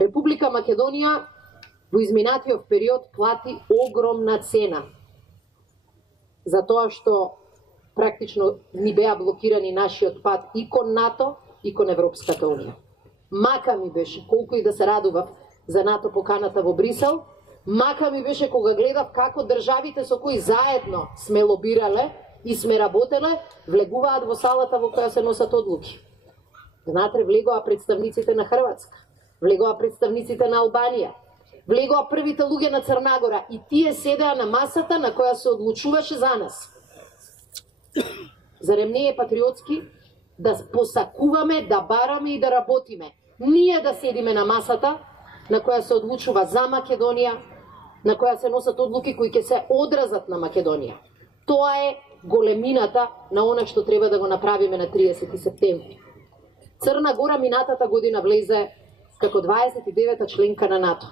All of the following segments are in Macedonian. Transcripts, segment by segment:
Република Македонија во изминатиот период плати огромна цена за тоа што практично ни беа блокирани нашиот пат и кон НАТО и кон Европската Унија. Мака ми беше, колку и да се радував за НАТО поканата во Брисел, мака ми беше кога гледав како државите со кои заедно сме лобирале и сме работеле, влегуваат во салата во која се носат одлуки. Внатре влегоа представниците на Хрватска, влегоа представниците на Албанија, влегоа првите луѓе на Црнагора и тие седеа на масата на која се одлучуваше за нас. Зарем не е патриотски да посакуваме, да бараме и да работиме? Ние да седиме на масата на која се одлучува за Македонија, на која се носат одлуки кои ќе се одразат на Македонија. Тоа е големината на она што треба да го направиме на 30 септември. Црна Гора минатата година влезе како 29-та членка на НАТО.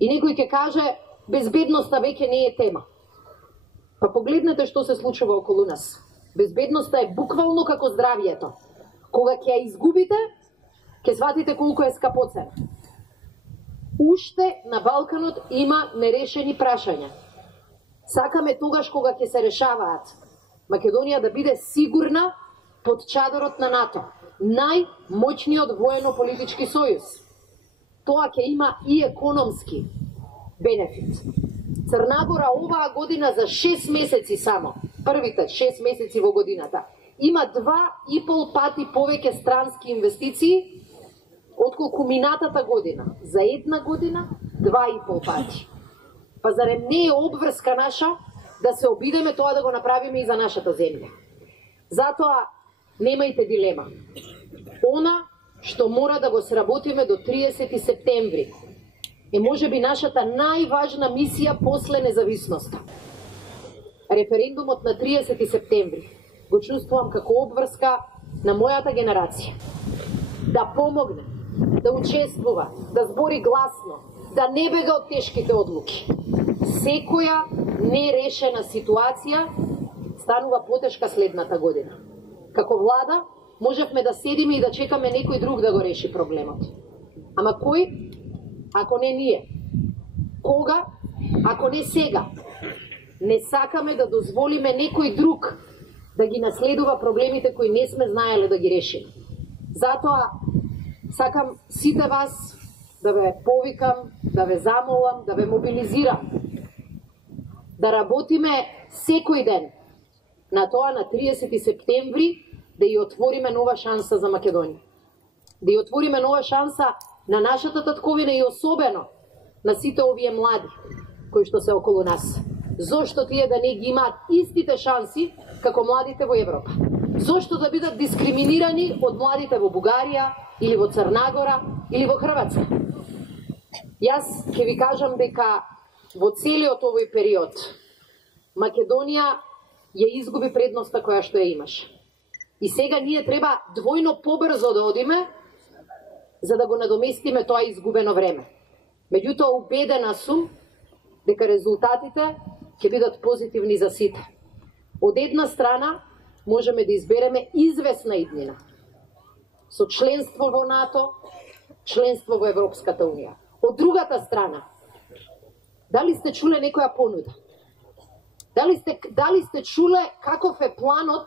И некој ќе каже, безбедноста веќе не е тема. Па погледнете што се случува околу нас. Безбедноста е буквално како здравието. Кога ќе ја изгубите, ќе сватите колку е скапоцена. Уште на Балканот има нерешени прашања. Сакаме тогаш кога ќе се решаваат Македонија да биде сигурна под чадорот на НАТО, најмоćниот воено-политички сојуз. Тоа ќе има и економски бенефит. Црнагора оваа година за 6 месеци само, првите 6 месеци во годината, има 2,5 пати повеќе странски инвестиции отколку минатата година. За една година 2,5 пати. Па зарем не е обврска наша да се обидеме тоа да го направиме и за нашата земја? Затоа немајте дилема. Она што мора да го сработиме до 30 септември е можеби нашата најважна мисија после независноста. Референдумот на 30 септември го чувствувам како обврска на мојата генерација. Да помогне, да учествува, да збори гласно, да не бега од тешките одлуки. Секоја нерешена ситуација станува потешка следната година. Како влада можевме да седиме и да чекаме некој друг да го реши проблемот. Ама кој, ако не ние? Кога, ако не сега? Не сакаме да дозволиме некој друг да ги наследува проблемите кои не сме знаеле да ги решиме. Затоа сакам сите вас да ве повикам, да ве замолам, да ве мобилизирам, да работиме секој ден на тоа на 30 септември да ја отвориме нова шанса за Македонија. Да ја отвориме нова шанса на нашата татковина и особено на сите овие млади кои што се околу нас. Зошто тие да не ги имаат истите шанси како младите во Европа? Зошто да бидат дискриминирани од младите во Бугарија или во Црнагора или во Хрватска? Јас ќе ви кажам дека во целиот овој период Македонија ја изгуби предноста која што ја имаше. И сега ние треба двојно побрзо да одиме за да го надоместиме тоа изгубено време. Меѓутоа убедена сум дека резултатите ќе бидат позитивни за сите. Од една страна можеме да избереме извесна иднина со членство во НАТО, членство во Европската Унија. Од другата страна, дали сте чуле некоја понуда? Дали сте чуле каков е планот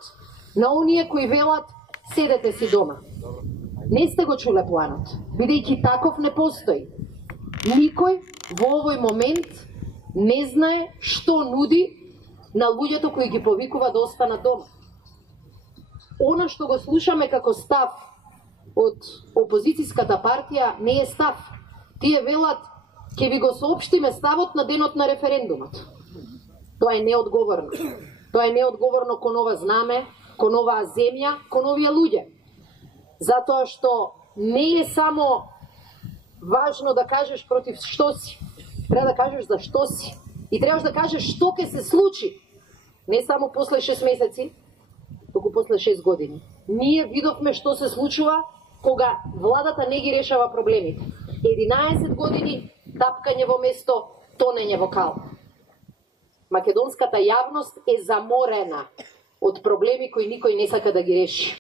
на оние кои велат седете си дома? Не сте го чуле планот, бидејќи таков не постои. Никој во овој момент не знае што нуди на луѓето кои ги повикува да останат дома. Она што го слушаме како став од опозицијската партија не е став. Тие велат, ќе ви го соопштиме ставот на денот на референдумот. Тоа е неодговорно. Тоа е неодговорно кон ова знаме, кон оваа земја, кон овие луѓе. Затоа што не е само важно да кажеш против што си. Треба да кажеш за што си. И требаш да кажеш што ќе се случи. Не само после 6 месеци, туку после 6 години. Ние видовме што се случува кога владата не ги решава проблемите. 11 години тапкање во место, тонење во кал. Македонската јавност е заморена од проблеми кои никој не сака да ги реши.